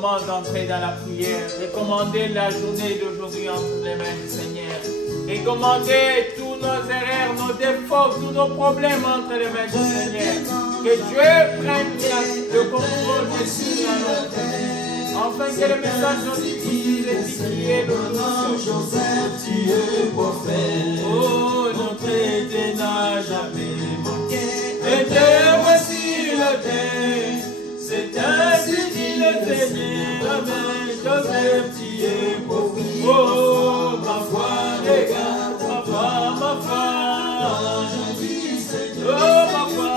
moment d'entrer dans la prière. Recommandez la journée d'aujourd'hui entre les mains du Seigneur. Recommandez tous nos erreurs, nos défauts, tous nos problèmes entre les mains du Seigneur. Que Dieu prenne le contrôle de tout dans notre vie. Afin que le message nous diffuse et qui le Joseph, tu es prophète. Oh, notre été n'a jamais manqué. Et Dieu voici le thème. C'est ainsi dit le Seigneur. Amen. Joseph, tu es prophète. Oh, ma foi, regarde, ma foi, ma foi. Aujourd'hui, Seigneur, Oh, ma foi.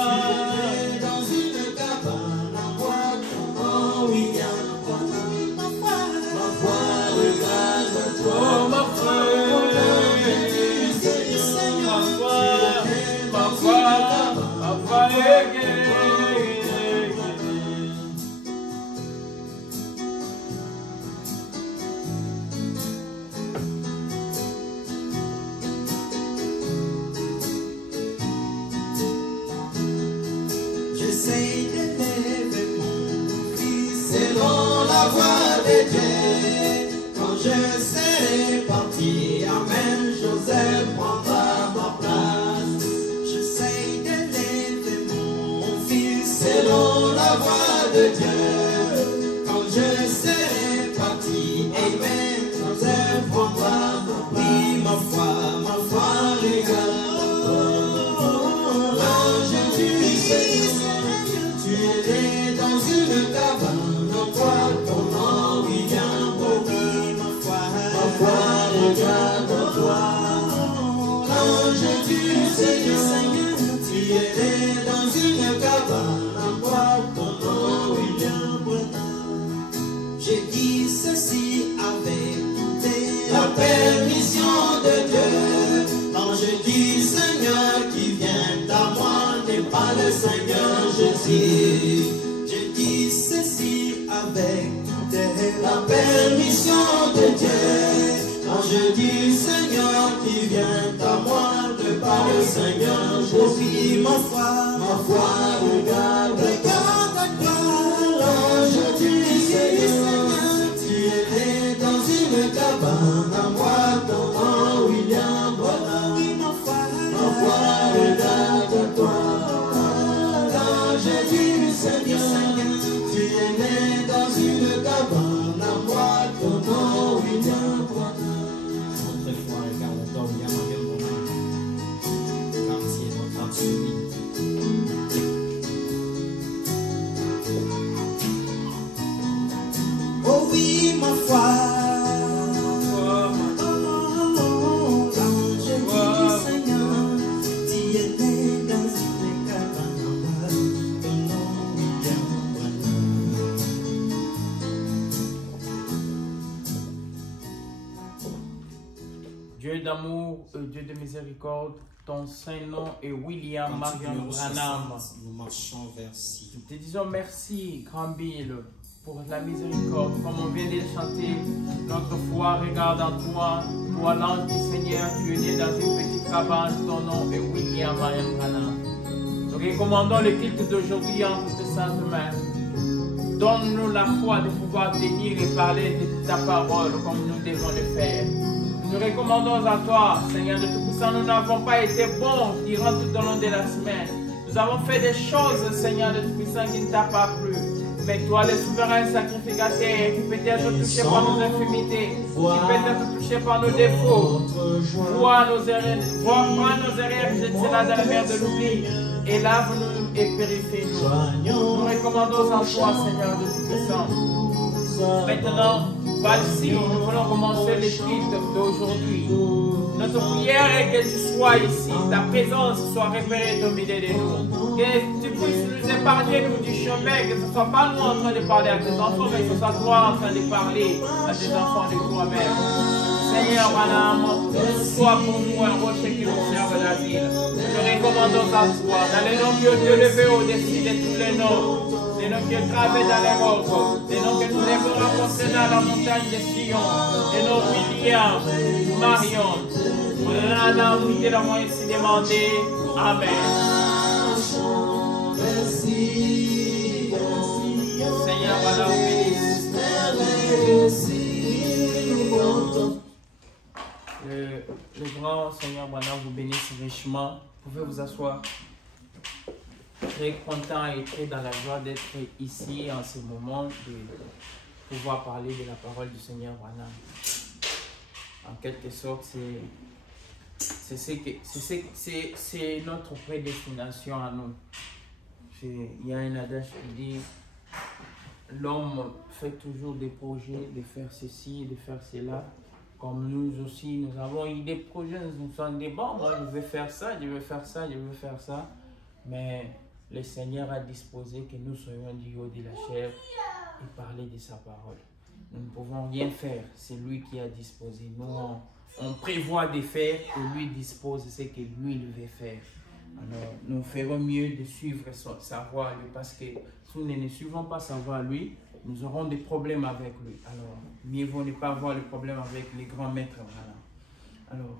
dans une cabane en bois, comment William, ma foi, regarde-toi. Oh, ma foi. Ma foi, ma foi, j'essaie d'élever mon fils selon la voie de Dieu. Quand je serai parti, Amen, Joseph prendra ma place. J'essaie d'élever mon fils selon la voie de Dieu. Quand je serai parti, Amen, Joseph prendra ma place. Oui, ma foi, regarde-toi. L'ange du Seigneur, tu es né dans une cabane en bois, ton nom William Bobby, ma foi, regarde-toi. L'ange du Seigneur, tu es né dans une cabane en bois, ton nom William Bobby. J'ai dit ceci avec la permission de Dieu. L'ange du Seigneur qui vient à moi n'est pas le Seigneur Jésus. J'ai dit ceci avec la permission de Dieu. L'ange du Seigneur qui vient à moi n'est pas le Seigneur Jésus. Ma foi, regarde-toi. L'ange du Seigneur, tu es né dans une cabane en bois, ton nom William Bonham. Ma foi, regarde-toi. L'ange du Seigneur, tu es né dans une cabane en bois, ton nom William Bonham. Notre foi, regarde-toi, William Bonham. Car c'est notre absolu. Oh oui, ma foi. Dieu d'amour, Dieu de miséricorde, ton Saint-Nom est William Marion Branham. Nous marchons vers ci. Nous te disons merci, grand Bill, pour la miséricorde. Comme on vient de le chanter, notre foi regarde en toi. Toi, l'ange du Seigneur, tu es né dans une petite cabane. Ton nom est William Marion Branham. Nous recommandons le culte d'aujourd'hui entre tes saintes mains. Donne-nous la foi de pouvoir tenir et parler de ta parole comme nous devons le faire. Nous recommandons à toi, Seigneur de Tout-Puissant, nous n'avons pas été bons durant tout au long de la semaine. Nous avons fait des choses, Seigneur de Tout-Puissant, qui ne t'a pas plu. Mais toi, le souverain sacrificateur, qui peut être touché par nos infimités, qui peut être touché par nos défauts, vois nos erreurs, jette cela dans la mer de l'oubli, et lave-nous et purifie-nous. Nous recommandons à toi, Seigneur de Tout-Puissant. Maintenant, voici, nous voulons commencer le culte d'aujourd'hui. Notre prière est que tu sois ici, ta présence soit repérée au milieu de nous. Que tu puisses nous épargner nous du chemin, que ce ne soit pas nous en train de parler à tes enfants, mais que ce soit toi en train de parler à tes enfants de toi-même. Seigneur, Madame, sois pour nous un rocher qui nous serve d'asile. Nous recommandons à toi, dans les noms que Dieu levé au-dessus de tous les noms. Des noms qui est gravé dans les rocs, des noms que nous devons rencontrer dans la montagne de Sion, des noms William, Marion, Branham, qui est la moyen ici demandé. Amen. Seigneur, voilà, bénisse. est si bon. Le grand Seigneur Branham vous bénisse richement. Vous pouvez vous asseoir. Très content et très dans la joie d'être ici en ce moment, de pouvoir parler de la parole du Seigneur Branham. En quelque sorte, c'est notre prédestination à nous. Il y a un adage qui dit l'homme fait toujours des projets de faire ceci, de faire cela. Comme nous aussi, nous avons eu des projets, nous nous sommes dit, bon, moi je veux faire ça, je veux faire ça, je veux faire ça. Mais le Seigneur a disposé que nous soyons du haut de la chair et parler de sa parole. Nous ne pouvons rien faire, c'est lui qui a disposé. Nous, on prévoit de faire et lui dispose ce que lui il veut faire. Alors, nous ferons mieux de suivre sa voie à lui, parce que si nous ne suivons pas sa voie à lui, nous aurons des problèmes avec lui. Alors, mieux vaut ne pas avoir le problème avec les grands maîtres. Voilà. Alors,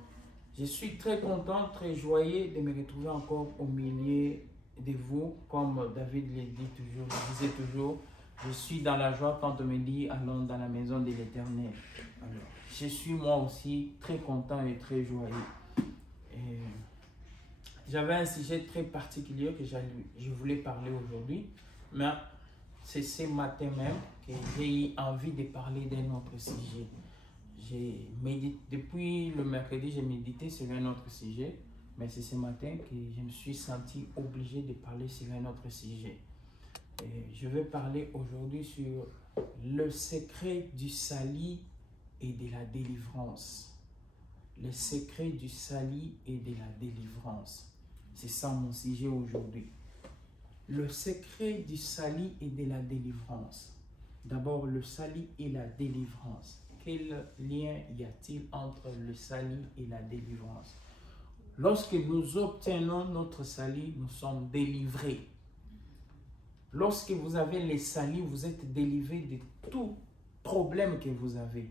je suis très content, très joyeux de me retrouver encore au milieu de vous. Comme David le dit toujours, je disais toujours, je suis dans la joie quand on me dit allons dans la maison de l'Éternel. Alors, je suis moi aussi très content et très joyeux. J'avais un sujet très particulier que je voulais parler aujourd'hui, mais c'est ce matin même que j'ai eu envie de parler d'un autre sujet. Depuis le mercredi, j'ai médité sur un autre sujet, mais c'est ce matin que je me suis senti obligé de parler sur un autre sujet. Je vais parler aujourd'hui sur le secret du salut et de la délivrance. Le secret du salut et de la délivrance. C'est ça mon sujet aujourd'hui. Le secret du salut et de la délivrance. D'abord, le salut et la délivrance. Quel lien y a-t-il entre le salut et la délivrance? Lorsque nous obtenons notre salut, nous sommes délivrés. Lorsque vous avez le salut, vous êtes délivré de tout problème que vous avez.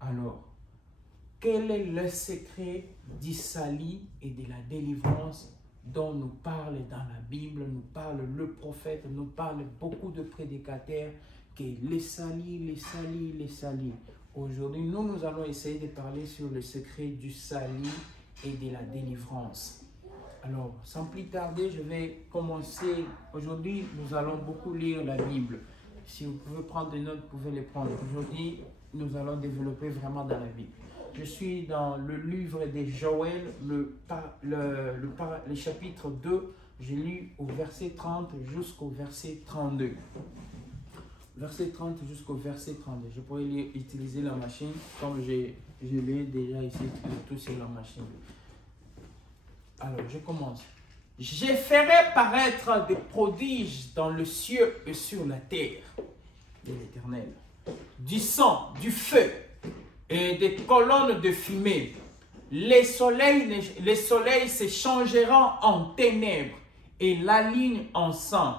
Alors, quel est le secret du salut et de la délivrance dont nous parle dans la Bible, nous parle le prophète, nous parle beaucoup de prédicateurs, que les salut, les salut, les salut. Aujourd'hui, nous allons essayer de parler sur le secret du salut et de la délivrance. Alors, sans plus tarder, je vais commencer. Aujourd'hui, nous allons beaucoup lire la Bible. Si vous pouvez prendre des notes, vous pouvez les prendre. Aujourd'hui, nous allons développer vraiment dans la Bible. Je suis dans le livre de Joël, le chapitre 2. J'ai lu au verset 30 jusqu'au verset 32. Verset 30 jusqu'au verset 32. Je pourrais utiliser la machine comme je l'ai déjà ici, tout sur la machine. Alors, je commence. Je ferai paraître des prodiges dans le ciel et sur la terre de l'Éternel. Du sang, du feu et des colonnes de fumée. Les soleils se changeront en ténèbres et la ligne en sang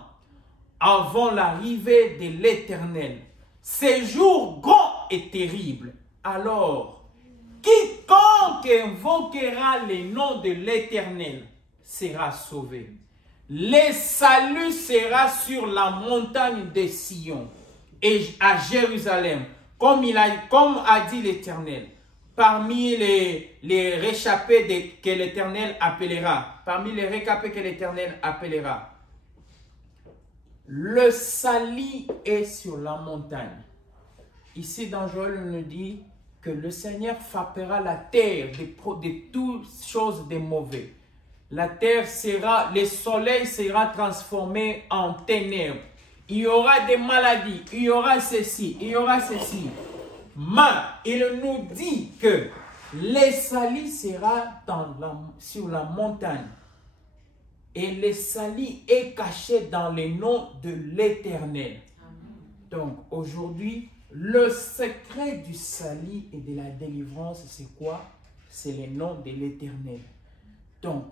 avant l'arrivée de l'Éternel. Ces jours grands et terribles. Alors, quiconque invoquera le nom de l'Éternel sera sauvé. Le salut sera sur la montagne de Sion et à Jérusalem, comme a dit l'Éternel, parmi les réchappés que l'Éternel appellera, parmi les réchappés que l'Éternel appellera. Le salut est sur la montagne. Ici dans Joël, on nous dit que le Seigneur frappera la terre de toutes choses de mauvais. La terre sera, le soleil sera transformé en ténèbres. Il y aura des maladies, il y aura ceci, il y aura ceci. Mais il nous dit que le salut sera sur la montagne. Et le salut est caché dans le nom de l'Éternel. Donc aujourd'hui, le secret du salut et de la délivrance, c'est quoi? C'est le nom de l'Éternel. Donc,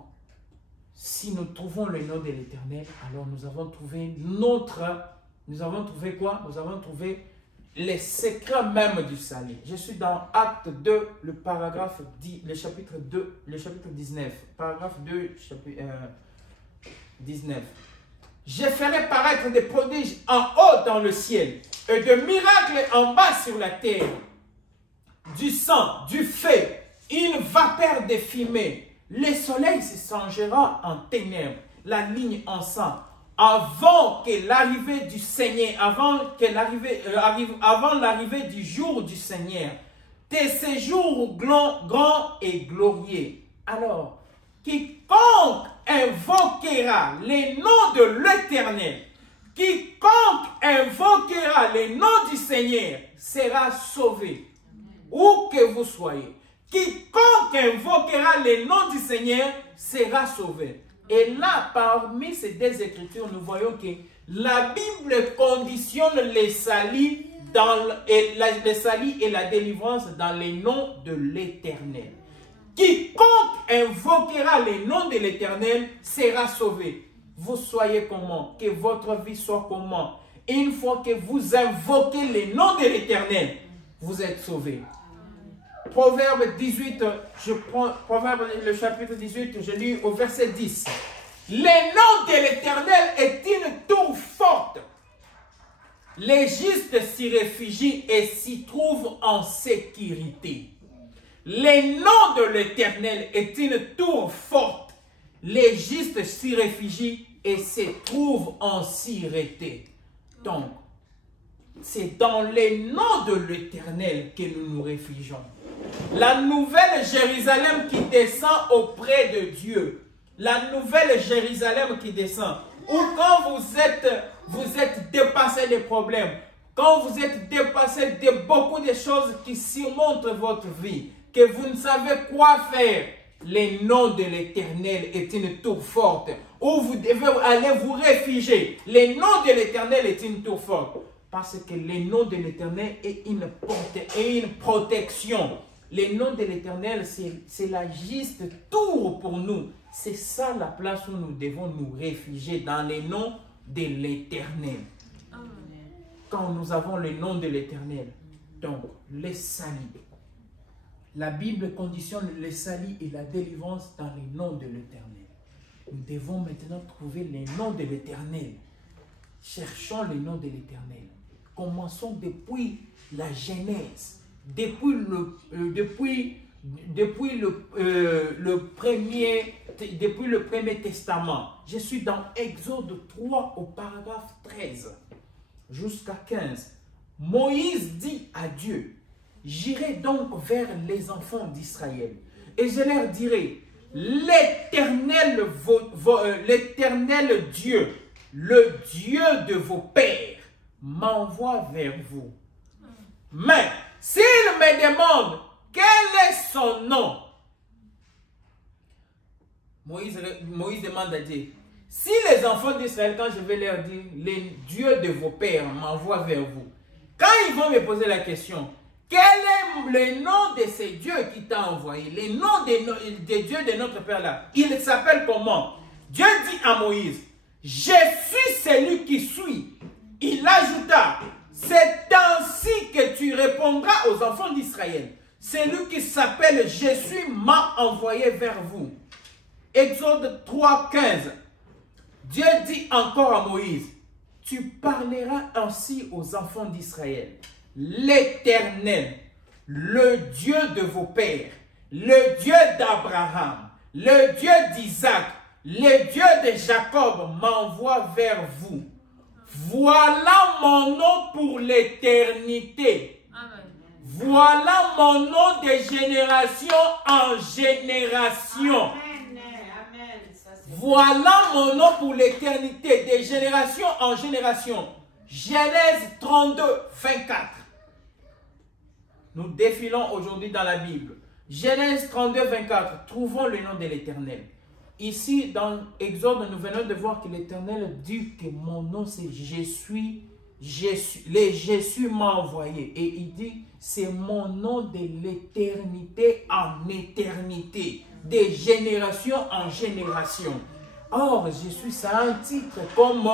si nous trouvons le nom de l'Éternel, alors nous avons trouvé quoi? Nous avons trouvé les secrets même du salut. Je suis dans Acte 2, le paragraphe 10, le chapitre 2, le chapitre 19. Paragraphe 2, chapitre 19. Je ferai paraître des prodiges en haut dans le ciel et de miracles en bas sur la terre. Du sang, du feu, une vapeur de fumée. Le soleil se changera en ténèbres, la ligne en sang. Avant que l'arrivée du Seigneur, avant l'arrivée du jour du Seigneur, tes séjours grands et glorieux. Alors, quiconque invoquera les noms de l'Éternel, quiconque invoquera les noms du Seigneur sera sauvé. Où que vous soyez, quiconque invoquera les noms du Seigneur sera sauvé. Et là, parmi ces deux écritures, nous voyons que la Bible conditionne les salis et la délivrance dans les noms de l'Éternel. Quiconque invoquera les noms de l'Éternel sera sauvé. Vous soyez comment? Que votre vie soit comment? Une fois que vous invoquez les noms de l'Éternel, vous êtes sauvés. Proverbe 18, je prends Proverbe le chapitre 18, je lis au verset 10. Le nom de l'Éternel est une tour forte. Les justes s'y réfugient et s'y trouvent en sécurité. Le nom de l'Éternel est une tour forte. Les justes s'y réfugient et se trouvent en sécurité. Donc, c'est dans les noms de l'Éternel que nous nous réfugions. La nouvelle Jérusalem qui descend auprès de Dieu. La nouvelle Jérusalem qui descend. Ou quand vous êtes dépassé des problèmes. Quand vous êtes dépassé de beaucoup de choses qui surmontent votre vie. Que vous ne savez quoi faire. Le nom de l'Éternel est une tour forte. Où vous devez aller vous réfugier. Le nom de l'Éternel est une tour forte. Parce que le nom de l'Éternel est une protection. Le nom de l'Éternel, c'est la juste tour pour nous. C'est ça la place où nous devons nous réfugier, dans les noms de l'Éternel. Quand nous avons le nom de l'Éternel, donc les salis. La Bible conditionne les salis et la délivrance dans les noms de l'Éternel. Nous devons maintenant trouver les noms de l'Éternel. Cherchons les noms de l'Éternel. Commençons depuis la Genèse, depuis le premier testament. Je suis dans Exode 3 au paragraphe 13 jusqu'à 15. Moïse dit à Dieu, j'irai donc vers les enfants d'Israël et je leur dirai, l'Éternel Dieu, le Dieu de vos pères, m'envoie vers vous. Mais s'il me demande quel est son nom, Moïse demande à Dieu, si les enfants d'Israël, quand je vais leur dire, le Dieu de vos pères m'envoie vers vous, quand ils vont me poser la question, quel est le nom de ce Dieu qui t'a envoyé, le nom des dieux de notre père là, il s'appelle comment? Dieu dit à Moïse, je suis celui qui suis. Il ajouta, c'est ainsi que tu répondras aux enfants d'Israël. Celui qui s'appelle Jésus m'a envoyé vers vous. Exode 3, 15. Dieu dit encore à Moïse, tu parleras ainsi aux enfants d'Israël. L'Éternel, le Dieu de vos pères, le Dieu d'Abraham, le Dieu d'Isaac, le Dieu de Jacob m'envoie vers vous. Voilà mon nom pour l'éternité. Voilà mon nom de génération en génération. Voilà mon nom pour l'éternité, de génération en génération. Genèse 32, 24. Nous défilons aujourd'hui dans la Bible. Genèse 32, 24. Trouvons le nom de l'Éternel. Ici, dans Exode, nous venons de voir que l'Éternel dit que mon nom c'est Jésus. Jésus m'a envoyé. Et il dit, c'est mon nom de l'éternité en éternité. De génération en génération. Or, Jésus, ça a un titre comme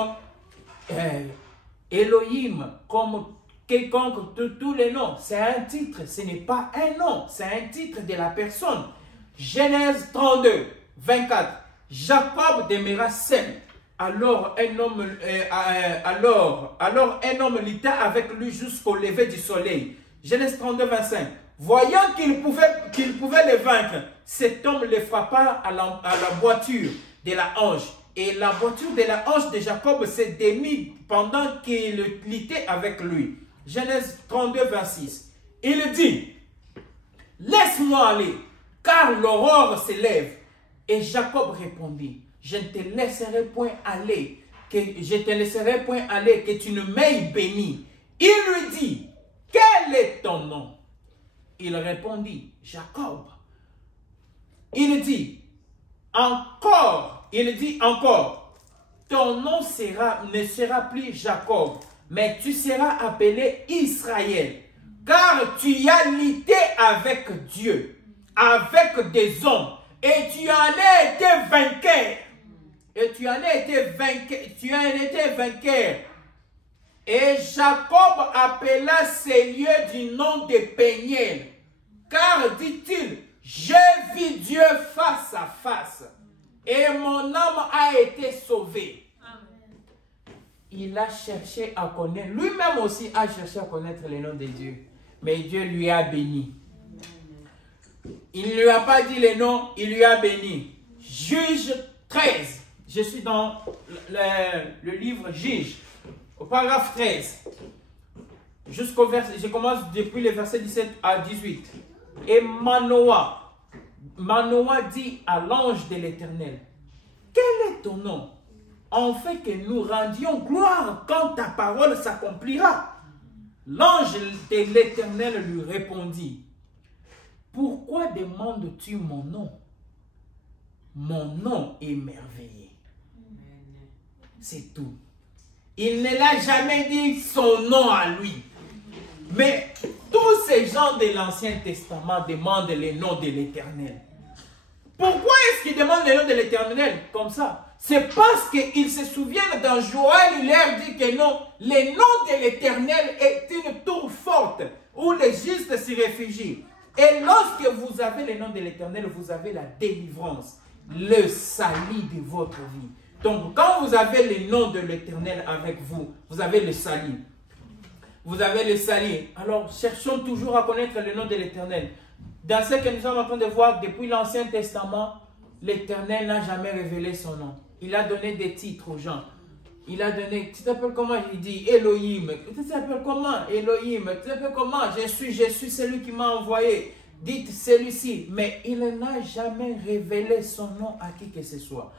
Elohim, comme quelconque, tous les noms. C'est un titre, ce n'est pas un nom, c'est un titre de la personne. Genèse 32, 24. Jacob demeura seul. Alors un homme lutta avec lui jusqu'au lever du soleil. Genèse 32, 25. Voyant qu'il pouvait les vaincre, cet homme les frappa à la boiture de la hanche. Et la voiture de la hanche de Jacob s'est démise pendant qu'il luttait avec lui. Genèse 32, 26. Il dit, laisse-moi aller, car l'aurore s'élève. Et Jacob répondit, je ne te laisserai point aller, que tu ne m'aies béni. Il lui dit, quel est ton nom? Il répondit, Jacob. Il dit encore, ton nom ne sera plus Jacob, mais tu seras appelé Israël, car tu as lutté avec Dieu, avec des hommes, et tu en as été vainqueur. Et Jacob appela ces lieux du nom de Péniel, car, dit-il, j'ai vu Dieu face à face, et mon âme a été sauvée. Amen. Il a cherché à connaître, lui-même aussi a cherché à connaître le nom de Dieu, mais Dieu lui a béni. Il ne lui a pas dit le nom, il lui a béni. Juge 13, je suis dans le livre Juge, au paragraphe 13, jusqu'au verset, je commence depuis le verset 17 à 18. Et Manoah dit à l'ange de l'Éternel, quel est ton nom, afin que nous rendions gloire quand ta parole s'accomplira? L'ange de l'Éternel lui répondit, pourquoi demandes-tu mon nom? Mon nom est merveilleux. C'est tout. Il ne l'a jamais dit son nom à lui. Mais tous ces gens de l'Ancien Testament demandent le nom de l'Éternel. Pourquoi est-ce qu'ils demandent le nom de l'Éternel comme ça? C'est parce qu'ils se souviennent dans Joël, il leur dit que non, le nom de l'Éternel est une tour forte où les justes s'y réfugient. Et lorsque vous avez le nom de l'Éternel, vous avez la délivrance, le salut de votre vie. Donc, quand vous avez le nom de l'Éternel avec vous, vous avez le salut. Vous avez le salut. Alors, cherchons toujours à connaître le nom de l'Éternel. Dans ce que nous sommes en train de voir, depuis l'Ancien Testament, l'Éternel n'a jamais révélé son nom. Il a donné des titres aux gens. Il a donné, tu t'appelles comment? Il dit Elohim. Tu t'appelles comment? Elohim. Tu t'appelles comment? Je suis celui qui m'a envoyé. Dites celui-ci. Mais il n'a jamais révélé son nom à qui que ce soit.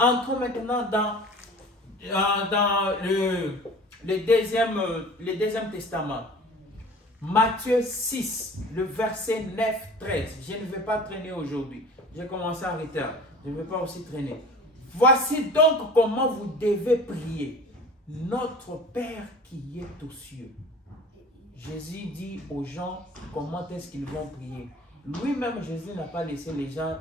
Entrons maintenant dans le deuxième testament. Matthieu 6, le verset 9-13. Je ne vais pas traîner aujourd'hui. J'ai commencé en retard. Je ne vais pas aussi traîner. Voici donc comment vous devez prier. Notre Père qui est aux cieux. Jésus dit aux gens comment est-ce qu'ils vont prier. Lui-même, Jésus n'a pas laissé les gens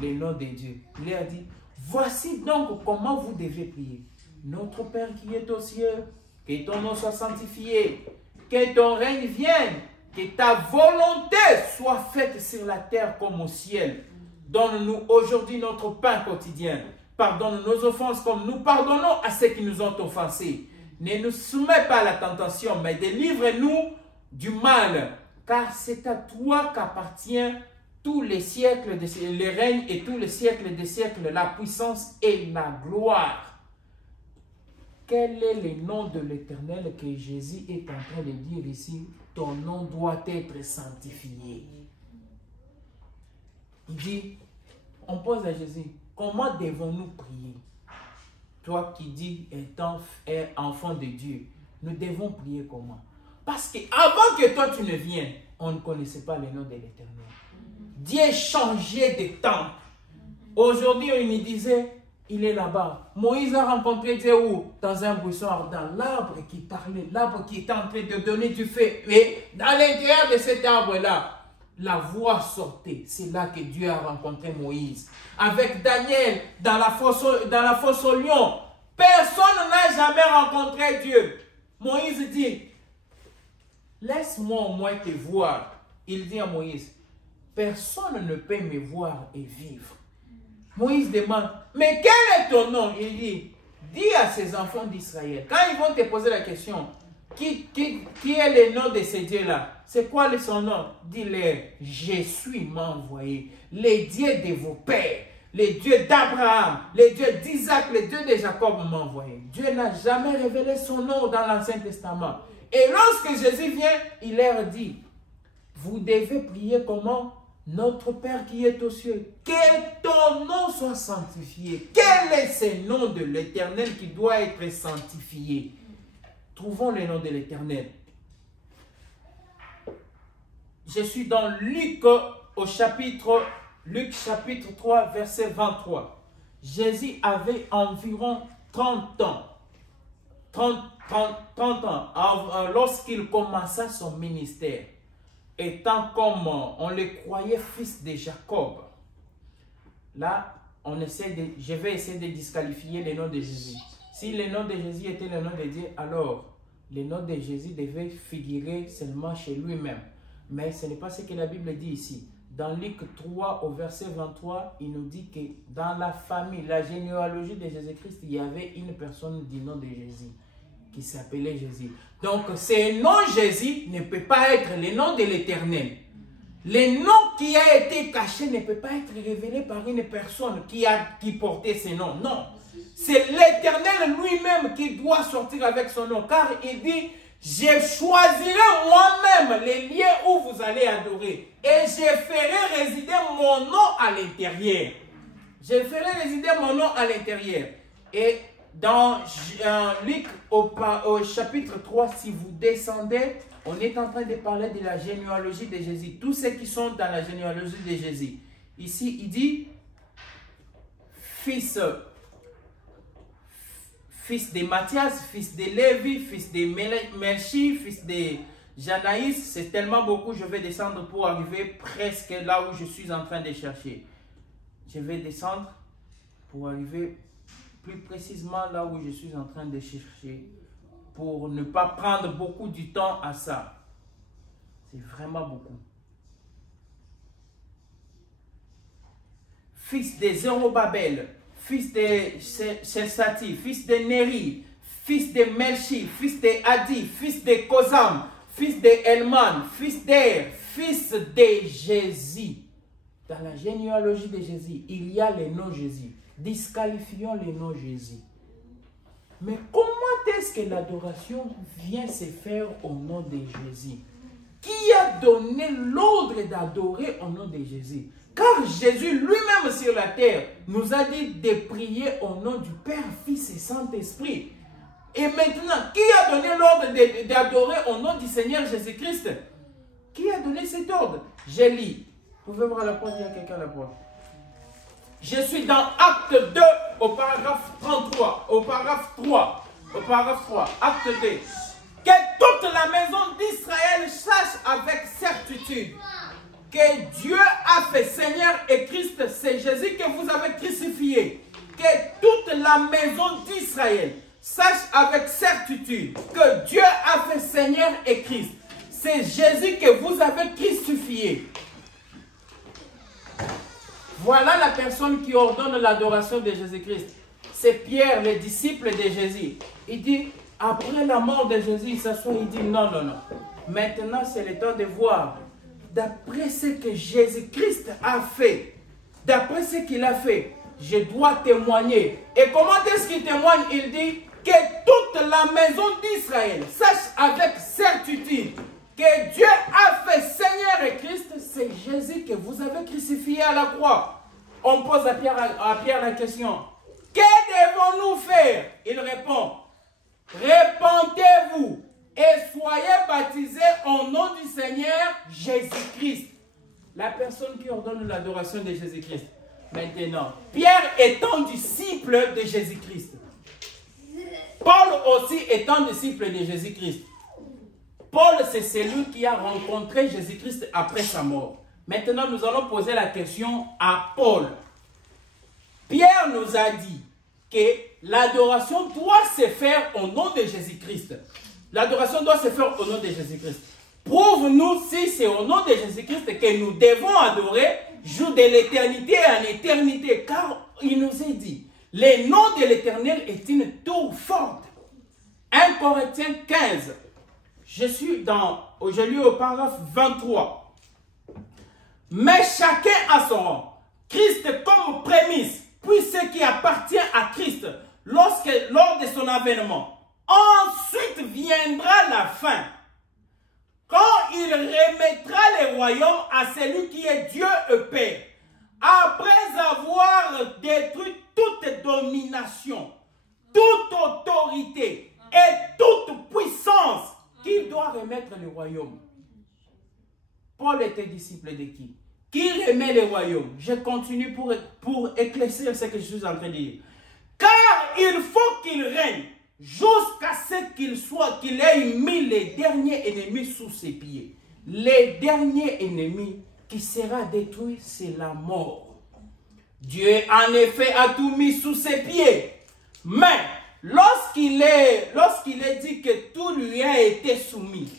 le nom de Dieu. Il a dit, voici donc comment vous devez prier. Notre Père qui est aux cieux, que ton nom soit sanctifié, que ton règne vienne, que ta volonté soit faite sur la terre comme au ciel. Donne-nous aujourd'hui notre pain quotidien. Pardonne nos offenses comme nous pardonnons à ceux qui nous ont offensés. Ne nous soumets pas à la tentation, mais délivre-nous du mal. Car c'est à toi qu'appartient tous les siècles, le règne et tous les siècles des siècles, la puissance et la gloire. Quel est le nom de l'Éternel que Jésus est en train de dire ici? Ton nom doit être sanctifié. Il dit, on pose à Jésus, comment devons-nous prier? Toi qui dis étant enfant de Dieu, nous devons prier comment? Parce qu'avant que toi tu ne viennes, on ne connaissait pas le nom de l'Éternel. Dieu changeait de temps. Aujourd'hui, on nous disait, il est là-bas. Moïse a rencontré Dieu où? Dans un buisson ardent. L'arbre qui parlait, l'arbre qui était en train de donner du feu. Et dans l'intérieur de cet arbre-là, la voix sortait. C'est là que Dieu a rencontré Moïse. Avec Daniel, dans la fosse au lion. Personne n'a jamais rencontré Dieu. Moïse dit, laisse-moi au moins te voir. Il dit à Moïse, personne ne peut me voir et vivre. Moïse demande, mais quel est ton nom? Il dit, dis à ces enfants d'Israël. Quand ils vont te poser la question, qui est le nom de ces dieux-là? C'est quoi son nom? Dis-leur, je suis m'envoyé, les dieux de vos pères, les dieux d'Abraham, les dieux d'Isaac, les dieux de Jacob m'ont envoyé. Dieu n'a jamais révélé son nom dans l'Ancien Testament. Et lorsque Jésus vient, il leur dit, vous devez prier comment? Notre Père qui est aux cieux, que ton nom soit sanctifié. Quel est ce nom de l'Éternel qui doit être sanctifié? Trouvons le nom de l'Éternel. Je suis dans Luc chapitre 3, verset 23. Jésus avait environ 30 ans. 30 ans lorsqu'il commença son ministère. Étant comme on le croyait fils de Jacob. Là, je vais essayer de disqualifier le nom de Jésus. Si le nom de Jésus était le nom de Dieu, alors le nom de Jésus devait figurer seulement chez lui-même. Mais ce n'est pas ce que la Bible dit ici. Dans Luc 3, au verset 23, il nous dit que dans la famille, la généalogie de Jésus-Christ, il y avait une personne du nom de Jésus qui s'appelait Jésus. Donc, ce nom Jésus ne peut pas être le nom de l'Éternel. Le nom qui a été caché ne peut pas être révélé par une personne qui portait ce nom. Non. C'est l'Éternel lui-même qui doit sortir avec son nom. Car il dit, je choisirai moi-même les lieux où vous allez adorer. Et je ferai résider mon nom à l'intérieur. Je ferai résider mon nom à l'intérieur. Et dans Luc au chapitre 3, si vous descendez, on est en train de parler de la généalogie de Jésus. Tous ceux qui sont dans la généalogie de Jésus. Ici, il dit, fils de Matthias, fils de Lévi, fils de Melchi, fils de Janaïs. C'est tellement beaucoup, je vais descendre pour arriver presque là où je suis en train de chercher. Je vais descendre pour arriver plus précisément là où je suis en train de chercher, pour ne pas prendre beaucoup du temps à ça. C'est vraiment beaucoup. Fils de Zérobabel, fils de Shelsati, fils de Néri, fils de Melchi, fils de Adi, fils de Kozam, fils de Elman, fils d'Er, fils de Jésus. Dans la généalogie de Jésus, il y a le nom Jésus. Disqualifions le nom Jésus. Mais comment est-ce que l'adoration vient se faire au nom de Jésus? Qui a donné l'ordre d'adorer au nom de Jésus? Car Jésus lui-même sur la terre nous a dit de prier au nom du Père, Fils et Saint-Esprit. Et maintenant, qui a donné l'ordre d'adorer au nom du Seigneur Jésus-Christ? Qui a donné cet ordre? Je lis. Vous pouvez voir la porte, il y a quelqu'un à la porte. Je suis dans Acte 2 au paragraphe 33, au paragraphe 3, Acte 2. Que toute la maison d'Israël sache avec certitude que Dieu a fait Seigneur et Christ, c'est Jésus que vous avez crucifié. Que toute la maison d'Israël sache avec certitude que Dieu a fait Seigneur et Christ. C'est Jésus que vous avez crucifié. Voilà la personne qui ordonne l'adoration de Jésus-Christ. C'est Pierre, le disciple de Jésus. Il dit, après la mort de Jésus, il s'assoit, il dit, non, non, non. Maintenant, c'est le temps de voir. D'après ce que Jésus-Christ a fait, d'après ce qu'il a fait, je dois témoigner. Et comment est-ce qu'il témoigne? Il dit que toute la maison d'Israël sache avec certitude que Dieu a fait Seigneur et Christ, c'est Jésus que vous avez crucifié à la croix. On pose à Pierre la question, que devons-nous faire? Il répond, répentez-vous et soyez baptisés au nom du Seigneur Jésus-Christ. La personne qui ordonne l'adoration de Jésus-Christ. Maintenant, Pierre étant disciple de Jésus-Christ. Paul aussi étant disciple de Jésus-Christ. Paul, c'est celui qui a rencontré Jésus-Christ après sa mort. Maintenant, nous allons poser la question à Paul. Pierre nous a dit que l'adoration doit se faire au nom de Jésus-Christ. L'adoration doit se faire au nom de Jésus-Christ. Prouve-nous si c'est au nom de Jésus-Christ que nous devons adorer, jour de l'éternité en éternité. Car il nous est dit, le nom de l'Éternel est une tour forte. 1 Corinthiens 15. Je lis au paragraphe 23. Mais chacun a son rang. Christ comme prémisse, puis ce qui appartient à Christ lors de son avènement. Ensuite viendra la fin, quand il remettra les royaumes à celui qui est Dieu et Père, après avoir détruit toute domination, toute autorité et toute puissance, qui doit remettre les royaumes. Paul était disciple de qui? Qui remet les royaumes? Je continue pour éclaircir ce que je suis en train de dire. Car il faut qu'il règne jusqu'à ce qu'il ait mis les derniers ennemis sous ses pieds. Les derniers ennemis qui sera détruit, c'est la mort. Dieu en effet a tout mis sous ses pieds. Mais lorsqu'il est dit que tout lui a été soumis,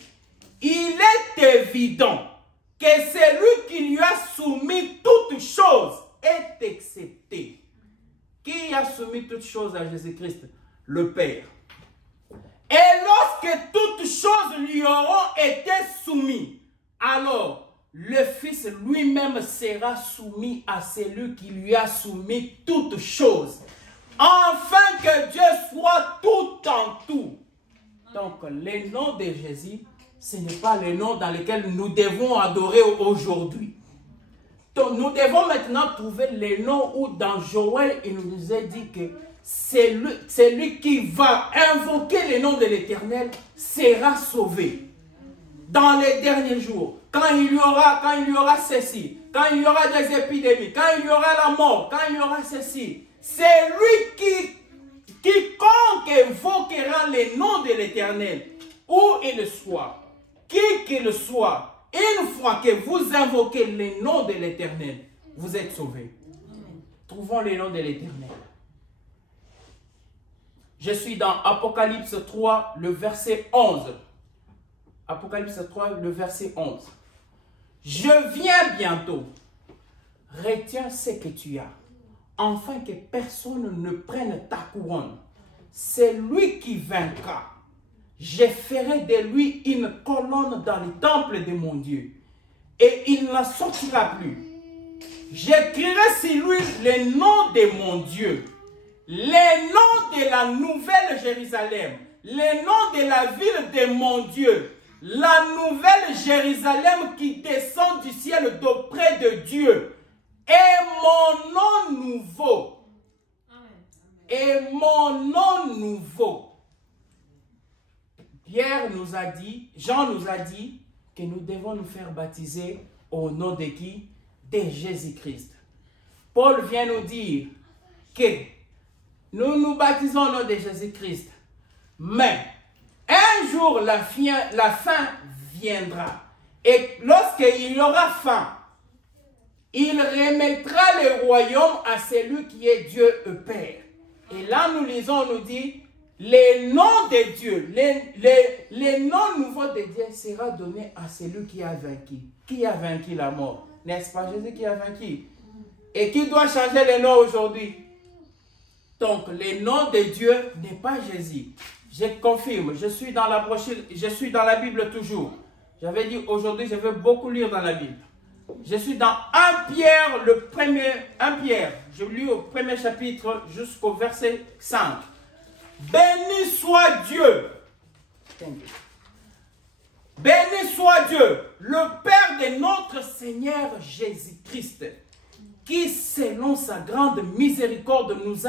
il est évident que celui qui lui a soumis toutes choses est accepté. Qui a soumis toutes choses à Jésus-Christ? Le Père. Et lorsque toutes choses lui auront été soumises, alors le Fils lui-même sera soumis à celui qui lui a soumis toutes choses, afin que Dieu soit tout en tout. Donc, le nom de Jésus, ce n'est pas le nom dans lequel nous devons adorer aujourd'hui. Donc, nous devons maintenant trouver le nom où dans Joël, il nous a dit que c'est lui qui va invoquer le nom de l'Éternel sera sauvé. Dans les derniers jours, quand il y aura ceci, quand il y aura des épidémies, quand il y aura la mort, quand il y aura ceci, c'est lui quiconque évoquera le nom de l'Éternel, où il soit, qui qu'il soit, une fois que vous invoquez le nom de l'Éternel, vous êtes sauvés. Trouvons le nom de l'Éternel. Je suis dans Apocalypse 3, le verset 11. Apocalypse 3, le verset 11. Je viens bientôt. Retiens ce que tu as, afin que personne ne prenne ta couronne. C'est lui qui vaincra. Je ferai de lui une colonne dans le temple de mon Dieu, et il ne sortira plus. J'écrirai sur lui le nom de mon Dieu, le nom de la nouvelle Jérusalem, le nom de la ville de mon Dieu, la nouvelle Jérusalem qui descend du ciel d'auprès de Dieu, et mon nom nouveau. Et mon nom nouveau. Pierre nous a dit, Jean nous a dit que nous devons nous faire baptiser au nom de qui? De Jésus-Christ. Paul vient nous dire que nous nous baptisons au nom de Jésus-Christ. Mais un jour, la fin viendra. Et lorsqu'il y aura fin, il remettra le royaume à celui qui est Dieu et Père. Et là, nous lisons, on nous dit, le nom de Dieu, le nom nouveau de Dieu sera donné à celui qui a vaincu. Qui a vaincu la mort? N'est-ce pas Jésus qui a vaincu? Et qui doit changer le nom aujourd'hui? Donc, le nom de Dieu n'est pas Jésus. Je confirme, je suis dans la Bible toujours. J'avais dit aujourd'hui, je vais beaucoup lire dans la Bible. Je suis dans 1 Pierre, 1 Pierre. Je lis au premier chapitre jusqu'au verset 5. Béni soit Dieu. Béni soit Dieu, le Père de notre Seigneur Jésus-Christ, qui, selon sa grande miséricorde, nous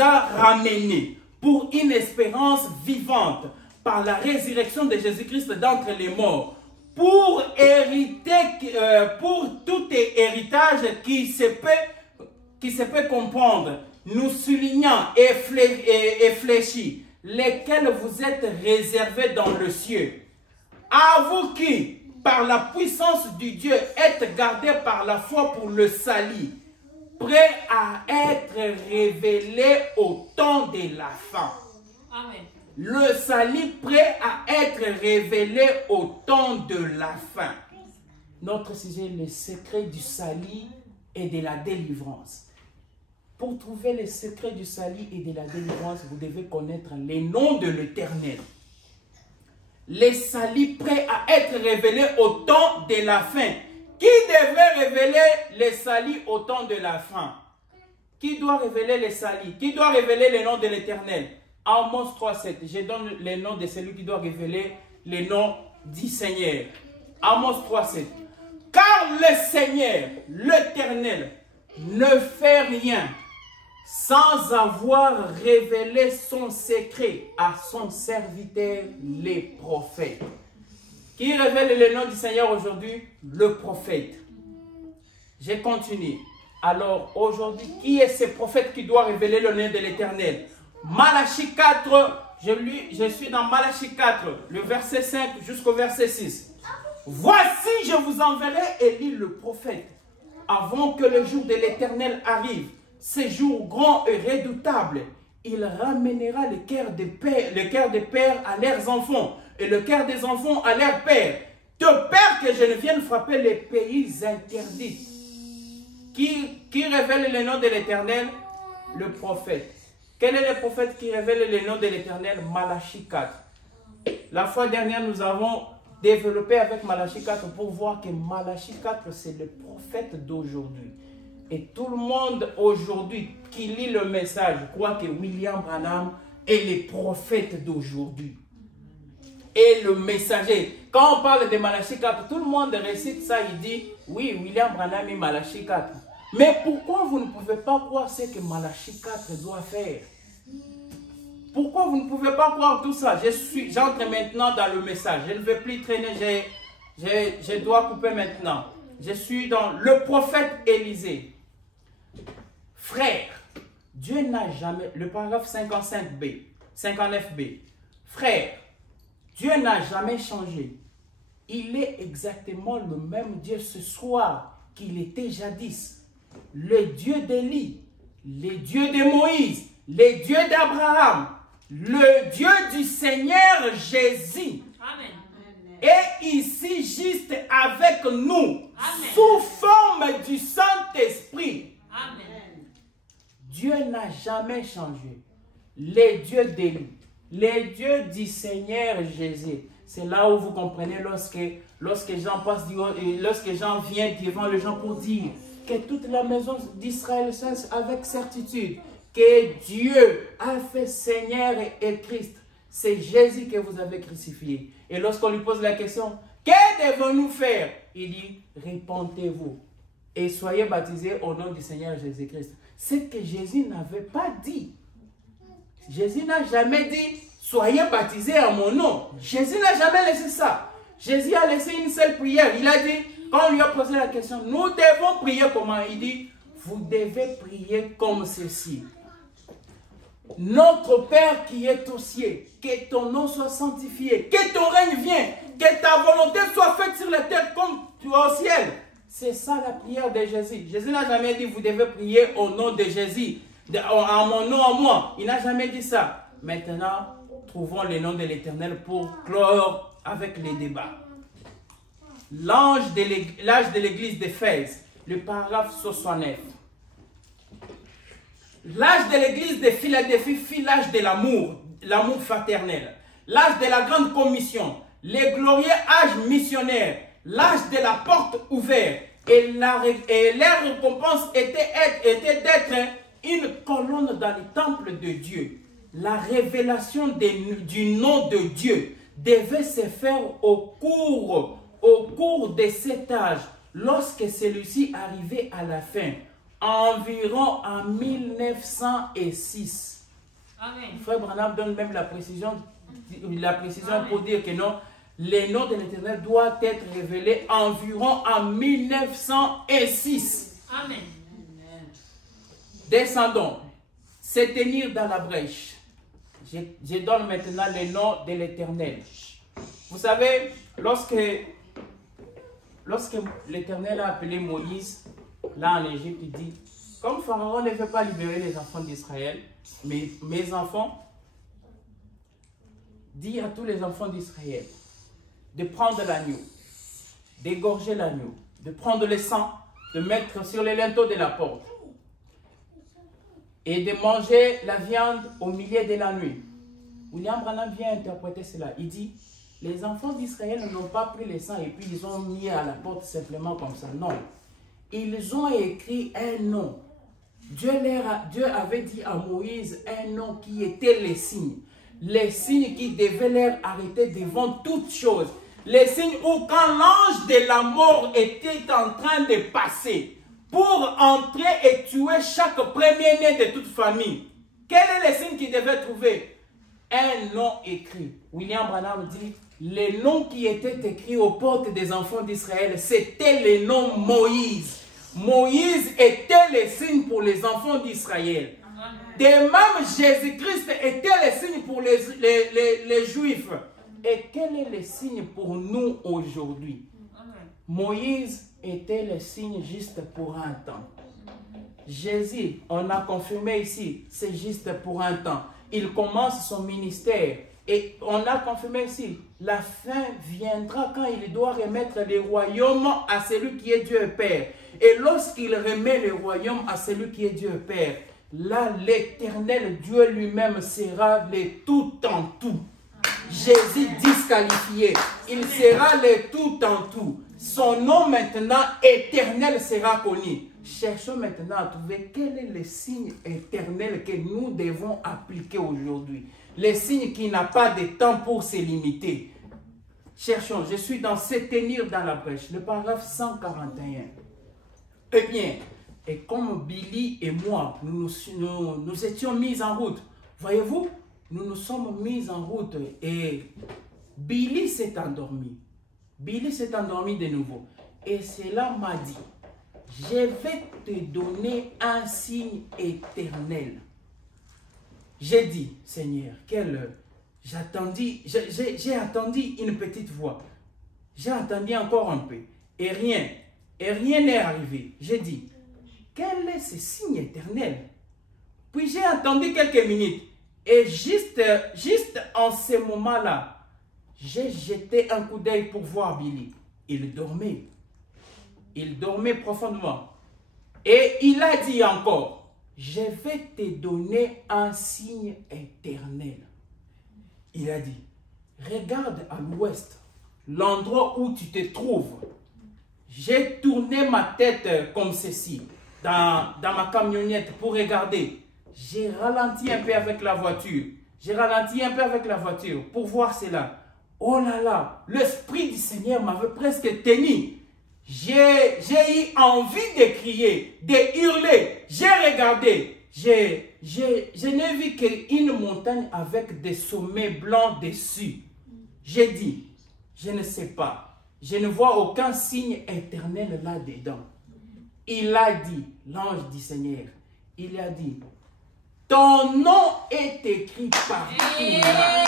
a ramenés pour une espérance vivante par la résurrection de Jésus-Christ d'entre les morts, pour tout héritage qui se peut comprendre, nous soulignant et fléchis, lesquels vous êtes réservés dans le ciel. À vous qui, par la puissance du Dieu, êtes gardés par la foi pour le salut, prêts à être révélés au temps de la fin. Amen. Le salut prêt à être révélé au temps de la fin. Notre sujet, le secret du salut et de la délivrance. Pour trouver les secrets du salut et de la délivrance, vous devez connaître les noms de l'Éternel. Les saluts prêts à être révélés au temps de la fin. Qui devrait révéler les saluts au temps de la fin? Qui doit révéler les saluts? Qui doit révéler les noms de l'Éternel? Amos 3,7. Je donne les noms de celui qui doit révéler les noms du Seigneur. Amos 3,7. Car le Seigneur, l'Éternel, ne fait rien sans avoir révélé son secret à son serviteur, les prophètes. Qui révèle le nom du Seigneur aujourd'hui? Le prophète. Je continue. Alors aujourd'hui, qui est ce prophète qui doit révéler le nom de l'Éternel? Malachie 4, je suis dans Malachie 4, le verset 5 jusqu'au verset 6. Voici, je vous enverrai Élie le prophète, avant que le jour de l'Éternel arrive. Ce jour grand et redoutable, il ramènera le cœur des pères à leurs enfants et le cœur des enfants à leurs pères, de peur que je ne vienne frapper les pays interdits. Qui révèle le nom de l'Éternel? Le prophète. Quel est le prophète qui révèle le nom de l'Éternel? Malachie 4. La fois dernière, nous avons développé avec Malachie 4 pour voir que Malachie 4, c'est le prophète d'aujourd'hui. Et tout le monde aujourd'hui qui lit le message croit que William Branham est le prophète d'aujourd'hui. Et le messager. Quand on parle de Malachie 4, tout le monde récite ça, il dit, oui, William Branham est Malachie 4. Mais pourquoi vous ne pouvez pas croire ce que Malachie 4 doit faire? Pourquoi vous ne pouvez pas croire tout ça? J'entre maintenant dans le message. Je ne vais plus traîner, je dois couper maintenant. Je suis dans le prophète Élisée. Frère, Dieu n'a jamais, le paragraphe 59b, frère, Dieu n'a jamais changé. Il est exactement le même Dieu ce soir qu'il était jadis. Le Dieu d'Élie, le Dieu de Moïse, le Dieu d'Abraham, le Dieu du Seigneur Jésus. Amen. Et ici juste avec nous, Amen. sous forme du Saint-Esprit. Amen. Dieu n'a jamais changé. Les dieux d'Élie, les dieux du Seigneur Jésus. C'est là où vous comprenez lorsque Jean vient devant les gens pour dire que toute la maison d'Israël sait avec certitude que Dieu a fait Seigneur et Christ. C'est Jésus que vous avez crucifié. Et lorsqu'on lui pose la question, que devons-nous faire? Il dit, répentez-vous et soyez baptisés au nom du Seigneur Jésus-Christ. C'est que Jésus n'avait pas dit. Jésus n'a jamais dit, soyez baptisés à mon nom. Jésus n'a jamais laissé ça. Jésus a laissé une seule prière. Il a dit, quand on lui a posé la question, nous devons prier comment? Il dit, vous devez prier comme ceci. Notre Père qui est aux cieux, que ton nom soit sanctifié, que ton règne vienne, que ta volonté soit faite sur la terre comme tu es au ciel. C'est ça la prière de Jésus. Jésus n'a jamais dit, vous devez prier au nom de Jésus, à mon nom, à moi. Il n'a jamais dit ça. Maintenant, trouvons le nom de l'Éternel pour clore avec les débats. L'âge de l'église d'Éphèse, le paragraphe 69. L'âge de l'église de Philadelphie fut l'âge de l'amour fraternel, l'âge de la grande commission, le glorieux âge missionnaire, l'âge de la porte ouverte, et leur récompense était d'être une colonne dans le temple de Dieu. La révélation du nom de Dieu devait se faire au cours de cet âge, lorsque celui-ci arrivait à la fin, environ en 1906. Amen. Frère Branham donne même la précision pour dire que non, les noms de l'Éternel doivent être révélés environ en 1906. Amen. Descendons, se tenir dans la brèche. Je donne maintenant le nom de l'Éternel. Vous savez, lorsque l'Éternel a appelé Moïse, là en Égypte, il dit, comme Pharaon ne veut pas libérer les enfants d'Israël, mais mes enfants, dis à tous les enfants d'Israël de prendre l'agneau, d'égorger l'agneau, de prendre le sang, de mettre sur les linteaux de la porte. et de manger la viande au milieu de la nuit. William Branham vient interpréter cela. Il dit, les enfants d'Israël n'ont pas pris le sang et puis ils ont mis à la porte simplement comme ça. Non. Ils ont écrit un nom. Dieu avait dit à Moïse un nom qui était les signes. Les signes qui devaient leur arrêter devant toutes choses. Les signes où quand l'ange de la mort était en train de passer pour entrer et tuer chaque premier-né de toute famille. Quel est le signe qu'il devait trouver? Un nom écrit. William Branham dit, les noms qui étaient écrits aux portes des enfants d'Israël, c'était les noms Moïse. Moïse était le signe pour les enfants d'Israël. De même, Jésus-Christ était le signe pour les Juifs. Et quel est le signe pour nous aujourd'hui? Moïse était le signe juste pour un temps. Jésus, on a confirmé ici, c'est juste pour un temps. Il commence son ministère. Et on a confirmé ici, la fin viendra quand il doit remettre le royaume à celui qui est Dieu Père. Et lorsqu'il remet le royaume à celui qui est Dieu Père, là, l'éternel Dieu lui-même sera le tout en tout. Jésus disqualifié, il sera le tout en tout. Son nom maintenant éternel sera connu. Cherchons maintenant à trouver quel est le signe éternel que nous devons appliquer aujourd'hui. Le signe qui n'a pas de temps pour se limiter. Cherchons, je suis dans Se tenir dans la brèche, le paragraphe 141. Eh bien, et comme Billy et moi, nous étions mis en route, voyez-vous, nous nous sommes mis en route et Billy s'est endormi. Billy s'est endormi de nouveau. Et cela m'a dit, je vais te donner un signe éternel. J'ai dit, Seigneur, j'ai attendu une petite voix. J'ai attendu encore un peu. Et rien n'est arrivé. J'ai dit, quel est ce signe éternel? Puis j'ai attendu quelques minutes. Et juste en ce moment-là, j'ai jeté un coup d'œil pour voir Billy. Il dormait. Il dormait profondément. Et il a dit encore, je vais te donner un signe éternel. Il a dit, regarde à l'ouest, l'endroit où tu te trouves. J'ai tourné ma tête comme ceci, dans ma camionnette pour regarder. J'ai ralenti un peu avec la voiture. J'ai ralenti un peu avec la voiture pour voir cela. Oh là là, l'Esprit du Seigneur m'avait presque tenu. J'ai eu envie de crier, de hurler. J'ai regardé. Je n'ai vu qu'une montagne avec des sommets blancs dessus. J'ai dit, je ne sais pas. Je ne vois aucun signe éternel là-dedans. Il a dit, l'ange du Seigneur, il a dit, ton nom est écrit partout là.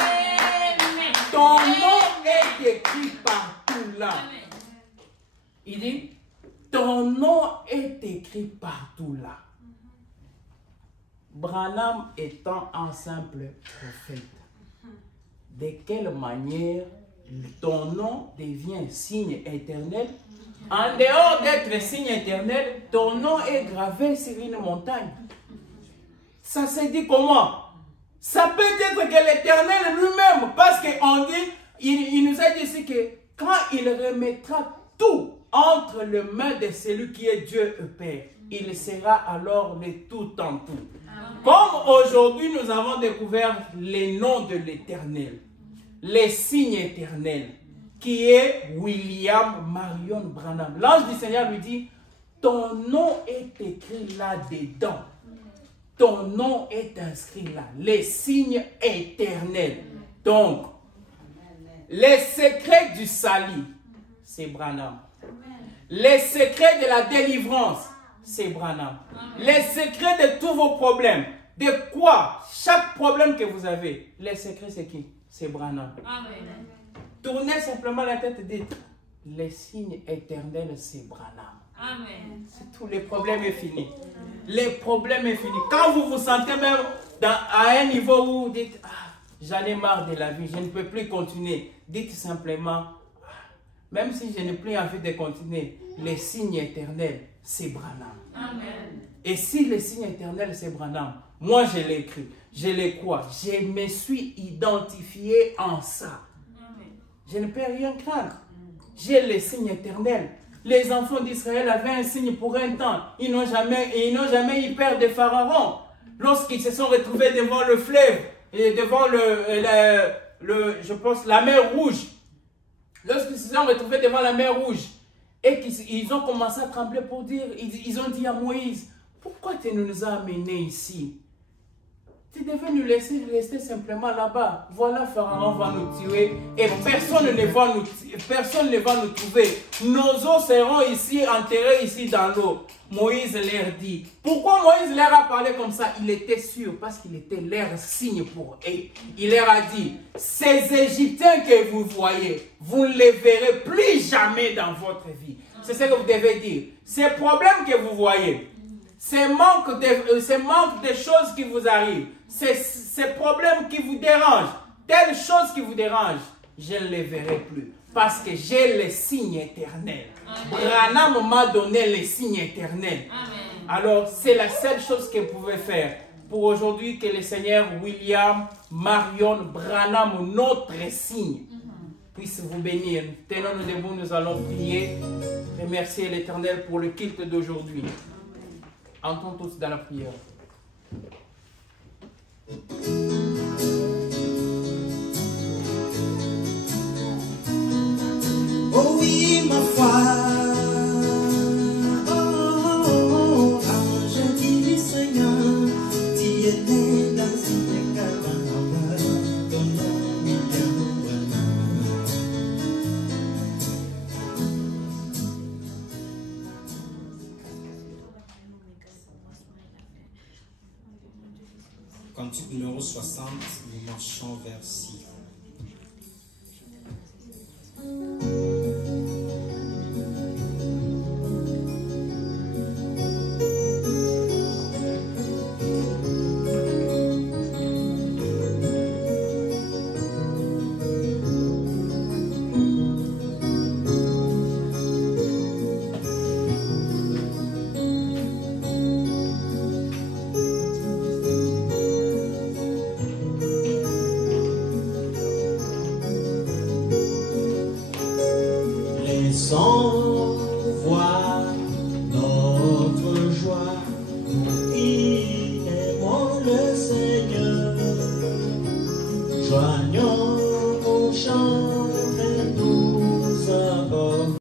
Ton nom est écrit partout là. Il dit, ton nom est écrit partout là. Branham étant un simple prophète, de quelle manière ton nom devient signe éternel? En dehors d'être signe éternel, ton nom est gravé sur une montagne. Ça se dit comment? Ça peut être que l'Éternel lui-même, parce qu'on dit, il nous a dit ici que quand il remettra tout entre les mains de celui qui est Dieu et Père, il sera alors le tout en tout. Comme aujourd'hui nous avons découvert les noms de l'Éternel, les signes éternels, qui est William Marion Branham. L'ange du Seigneur lui dit, ton nom est écrit là-dedans. Ton nom est inscrit là. Les signes éternels. Donc, les secrets du salut, c'est Branham. Les secrets de la délivrance, c'est Branham. Les secrets de tous vos problèmes. De quoi? Chaque problème que vous avez. Les secrets, c'est qui? C'est Branham. Amen. Tournez simplement la tête et dites, les signes éternels, c'est Branham. Amen. C'est tout, le problème est fini. Le problème est fini. Quand vous vous sentez même à un niveau où vous dites, ah, j'en ai marre de la vie, je ne peux plus continuer. Dites simplement, même si je n'ai plus envie de continuer, les signes éternels, c'est Branham. Amen. Et si les signes éternels, c'est Branham, Moi, je l'ai écrit. Je l'ai quoi? Je me suis identifié en ça. Je ne peux rien craindre. J'ai les signes éternels. Les enfants d'Israël avaient un signe pour un temps. Ils n'ont jamais eu peur de Pharaon. Lorsqu'ils se sont retrouvés devant le fleuve, et devant je pense, la mer Rouge. Lorsqu'ils se sont retrouvés devant la mer Rouge, et qu'ils ont commencé à trembler pour dire, ils ont dit à Moïse, pourquoi tu nous as amenés ici? Tu devais nous laisser rester simplement là-bas. Voilà, Pharaon va nous tuer et personne ne va nous trouver. Nos os seront ici, enterrés ici dans l'eau. Moïse leur dit. Pourquoi Moïse leur a parlé comme ça? Il était sûr, parce qu'il était leur signe pour eux. Il leur a dit, ces Égyptiens que vous voyez, vous ne les verrez plus jamais dans votre vie. C'est ce que vous devez dire. Ces problèmes que vous voyez, ces manques de choses qui vous arrivent, ces problèmes qui vous dérangent, telles choses qui vous dérangent, je ne les verrai plus. Parce que j'ai les signes éternels. Branham m'a donné les signes éternels. Amen. Alors, c'est la seule chose que vous pouvez faire. Pour aujourd'hui, que le Seigneur William Marion Branham, notre signe, puisse vous bénir. Tenons-nous debout, nous allons prier. Remercier l'Éternel pour le culte d'aujourd'hui. Entrons tous dans la prière. Oh oui, ma foi. Oh, ange du Seigneur, tu es né dans une cabane, ton nom est Cantique numéro 60, nous marchons vers 6.